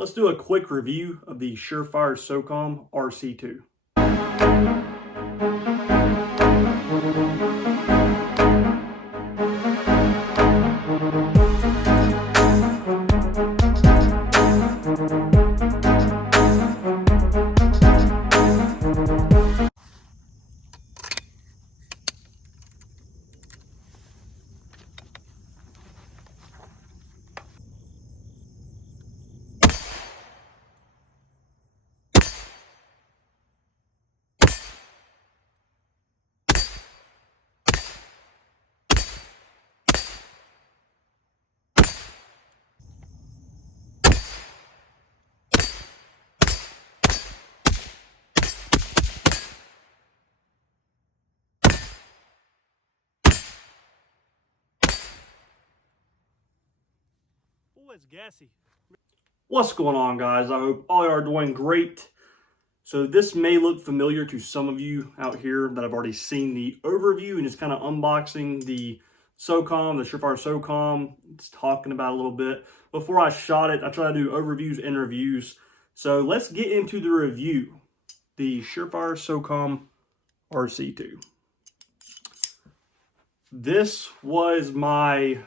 Let's do a quick review of the Surefire Socom RC2. Oh, it's gassy. What's going on, guys? I hope all you are doing great. So this may look familiar to some of you out here that have already seen the overview and just kind of unboxing the Socom, the Surefire Socom. It's talking about a little bit. Before I shot it, I try to do overviews and reviews. So let's get into the review. The Surefire Socom RC2. This was my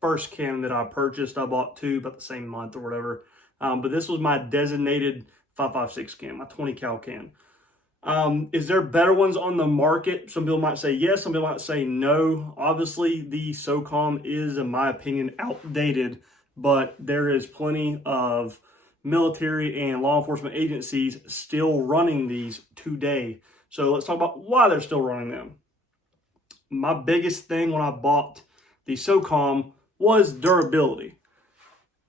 first cam that I purchased. I bought two about the same month or whatever. But this was my designated 5.56 can, my 20 cal can. Is there better ones on the market? Some people might say yes, some people might say no. Obviously, the Socom is, in my opinion, outdated, but there is plenty of military and law enforcement agencies still running these today. So let's talk about why they're still running them. My biggest thing when I bought the Socom was durability.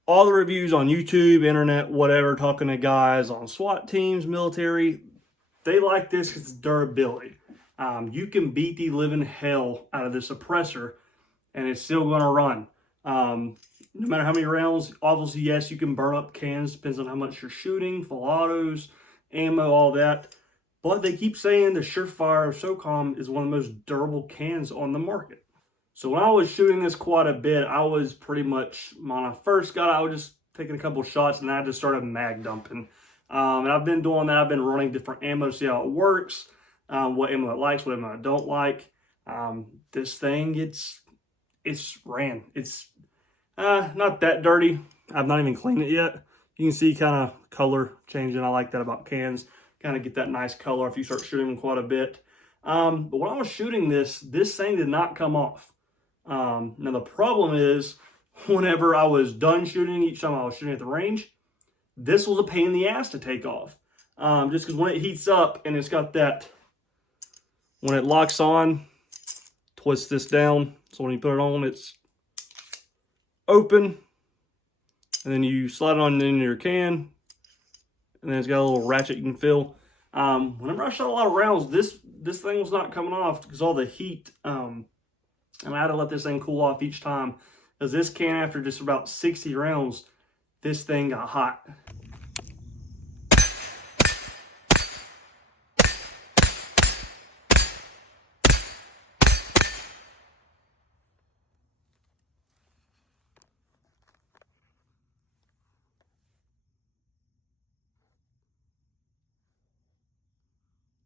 All the reviews on YouTube, internet, whatever, talking to guys on SWAT teams, military, they like this because it's durability. You can beat the living hell out of the suppressor and it's still going to run. No matter how many rounds, obviously, yes, you can burn up cans, depends on how much you're shooting, full autos, ammo, all that. But they keep saying the Surefire Socom is one of the most durable cans on the market. So when I was shooting this quite a bit, I was pretty much, when I first got it, I was just taking a couple shots and I just started mag dumping. And I've been doing that. I've been running different ammo to see how it works, what ammo it likes, what ammo I don't like. This thing, it's ran. It's not that dirty. I've not even cleaned it yet. You can see kind of color changing. I like that about cans. Kind of get that nice color if you start shooting them quite a bit. But when I was shooting this thing did not come off. Now the problem is, whenever I was done shooting, each time I was shooting at the range, this was a pain in the ass to take off. Just because when it heats up and it's got that, when it locks on, twist this down. So when you put it on, it's open. And then you slide it on into your can. And then it's got a little ratchet you can fill. Whenever I shot a lot of rounds, this thing was not coming off because all the heat, and I had to let this thing cool off each time. Because this can, after just about 60 rounds, this thing got hot.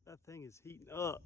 That thing is heating up.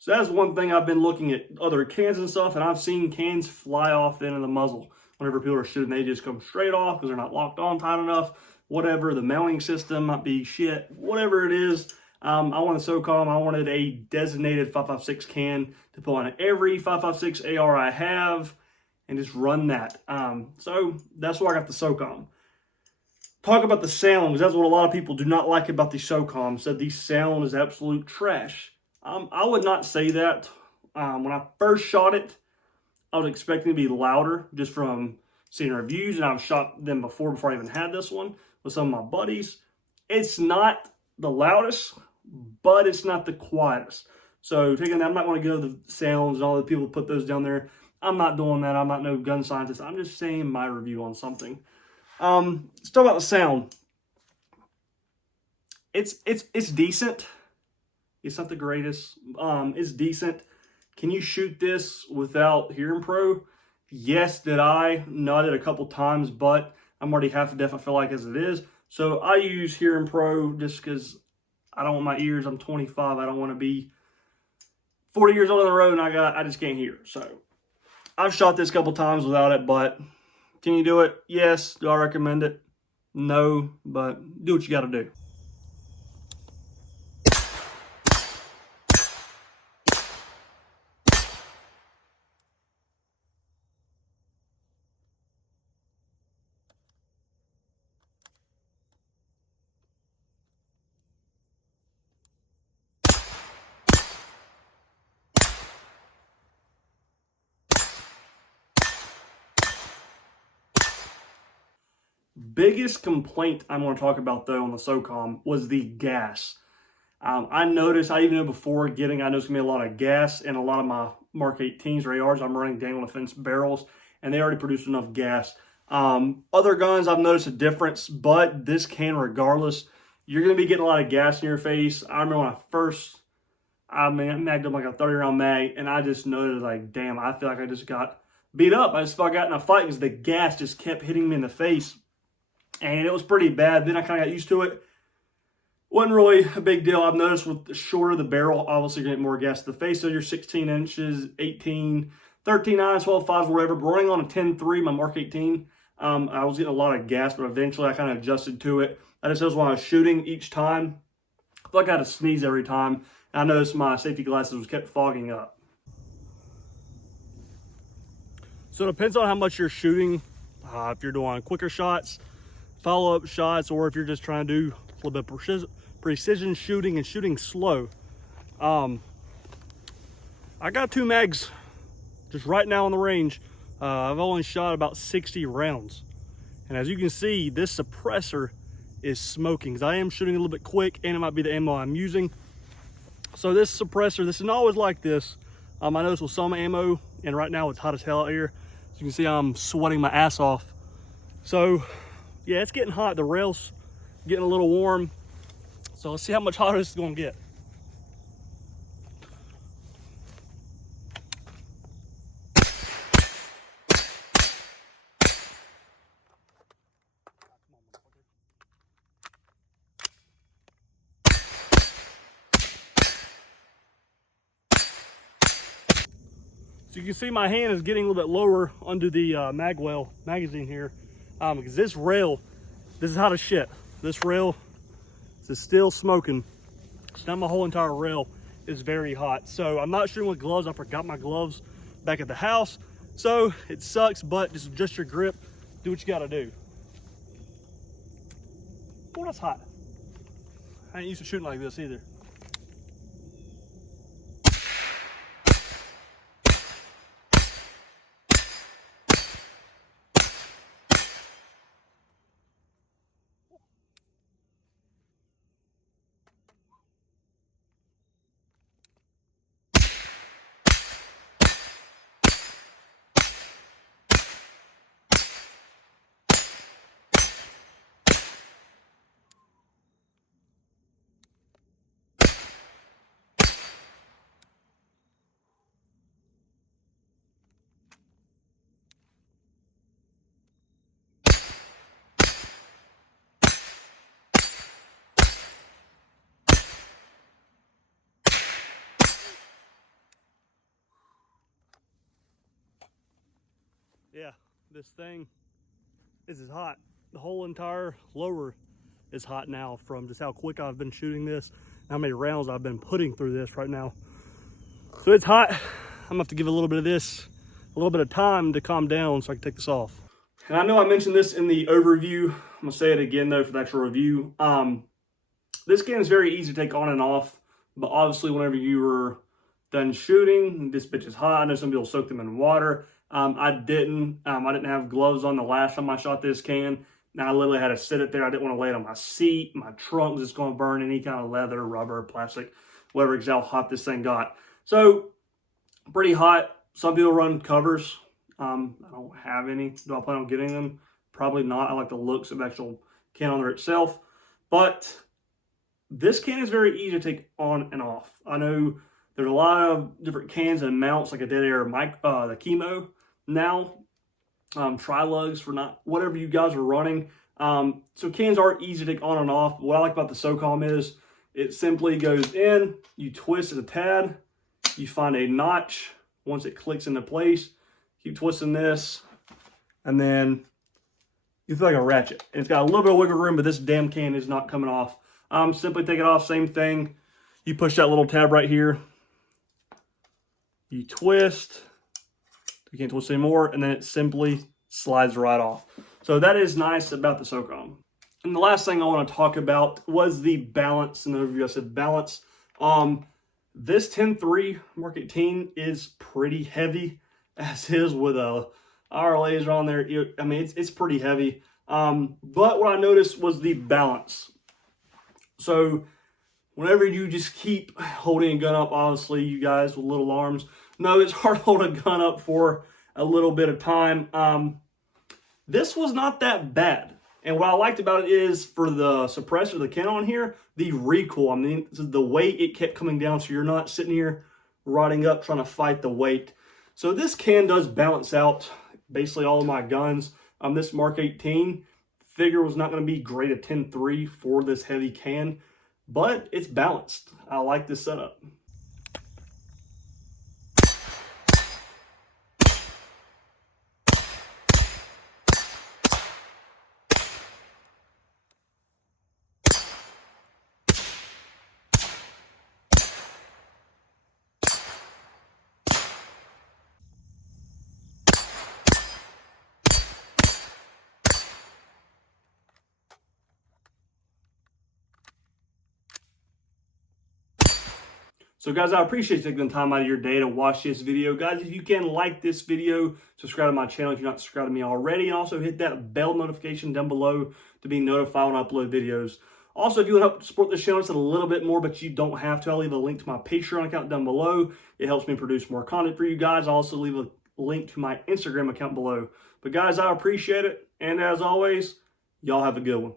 So that's one thing. I've been looking at other cans and stuff, and I've seen cans fly off the end of the muzzle. Whenever people are shooting, they just come straight off because they're not locked on tight enough. Whatever, the mounting system might be shit. Whatever it is, I wanted Socom. I wanted a designated 5.56 can to put on every 5.56 AR I have and just run that. So that's why I got the Socom. Talk about the sound, because that's what a lot of people do not like about the Socom. Said the sound is absolute trash. I would not say that. When I first shot it, I was expecting it to be louder just from seeing reviews, and I've shot them before I even had this one with some of my buddies. It's not the loudest, but it's not the quietest. So taking that, I'm not going to go to the sounds and all the people put those down there. I'm not doing that. I'm not no gun scientist. I'm just saying my review on something. Let's talk about the sound. It's decent. It's not the greatest. It's decent. Can you shoot this without Hearing Pro? Yes. Did I? No, I did a couple times, but I'm already half deaf, I feel like, as it is. So I use Hearing Pro just because I don't want my ears. I'm 25. I don't want to be 40 years old on the road and I just can't hear. So I've shot this a couple times without it, but can you do it? Yes. Do I recommend it? No, but do what you got to do. Biggest complaint I'm going to talk about, though, on the Socom was the gas. I noticed, I even know before getting, I know it's going to be a lot of gas in a lot of my Mark 18s or ARs. I'm running dangle defense barrels, and they already produce enough gas. Other guns, I've noticed a difference, but this can, regardless, you're going to be getting a lot of gas in your face. I remember when I magged up like a 30-round mag, and I just noticed, like, damn, I feel like I just got beat up. I just felt like I got in a fight because the gas just kept hitting me in the face. And it was pretty bad. Then I kind of got used to it. Wasn't really a big deal. I've noticed with the shorter the barrel, obviously you're getting more gas to the face. So you're 16 inches, 18, 13, 9, 12, 5, whatever. But running on a 10-3, my Mark 18, I was getting a lot of gas, but eventually I kind of adjusted to it. I just noticed when I was shooting each time, I felt like I had to sneeze every time. And I noticed my safety glasses was kept fogging up. So it depends on how much you're shooting. If you're doing quicker shots, follow-up shots, or if you're just trying to do a little bit of precision shooting and shooting slow. I got 2 mags just right now on the range. I've only shot about 60 rounds. And as you can see, this suppressor is smoking because I am shooting a little bit quick, and it might be the ammo I'm using. So this suppressor, this is not always like this. I noticed with some ammo, and right now it's hot as hell out here. As you can see, I'm sweating my ass off. So yeah, it's getting hot. The rail's getting a little warm. So let's see how much hotter this is going to get. So you can see my hand is getting a little bit lower under the magwell magazine here. Because this rail, this is hot as shit. This rail is still smoking. So now my whole entire rail is very hot. So I'm not shooting with gloves. I forgot my gloves back at the house. So it sucks, but just adjust your grip. Do what you gotta do. Oh, that's hot. I ain't used to shooting like this either. Yeah, this is hot. The whole entire lower is hot now from just how quick I've been shooting this, how many rounds I've been putting through this right now. So it's hot. I'm gonna have to give a little bit of this, a little bit of time to calm down so I can take this off. And I know I mentioned this in the overview. I'm gonna say it again though for the actual review. This can is very easy to take on and off, but obviously whenever you were done shooting, this bitch is hot. I know some people soak them in water. I didn't have gloves on the last time I shot this can. Now I literally had to sit it there. I didn't want to lay it on my seat. My trunk was just going to burn any kind of leather, rubber, plastic. whatever, because how hot this thing got. So pretty hot. Some people run covers. I don't have any. Do I plan on getting them? Probably not. I like the looks of the actual can on there itself. But this can is very easy to take on and off. I know there's a lot of different cans and mounts, like a dead air mic, the chemo now, tri-lugs for not whatever you guys are running. So cans are easy to take on and off. What I like about the Socom is it simply goes in, you twist it a tad, you find a notch. Once it clicks into place, keep twisting this, and then you feel like a ratchet. And it's got a little bit of wiggle room, but this damn can is not coming off. Simply take it off, same thing. You push that little tab right here. You twist. You can't twist anymore, and then it simply slides right off. So that is nice about the Socom. And the last thing I want to talk about was the balance. And overview, I said balance. This 10.3 Mark 18 is pretty heavy, as is with our laser on there. I mean, it's pretty heavy. But what I noticed was the balance. So whenever you just keep holding a gun up, obviously you guys with little arms know it's hard to hold a gun up for a little bit of time. This was not that bad. And what I liked about it is for the suppressor, the can on here, the recoil. I mean, the weight, it kept coming down, so you're not sitting here riding up trying to fight the weight. So this can does balance out basically all of my guns. This Mark 18 figure was not going to be great at 10.3 for this heavy can, but it's balanced. I like this setup. So guys, I appreciate you taking the time out of your day to watch this video. Guys, if you can like this video, subscribe to my channel if you're not subscribed to me already, and also hit that bell notification down below to be notified when I upload videos. Also, if you want to help support this channel just a little bit more, but you don't have to, I'll leave a link to my Patreon account down below. It helps me produce more content for you guys. I'll also leave a link to my Instagram account below. But guys, I appreciate it, and as always, y'all have a good one.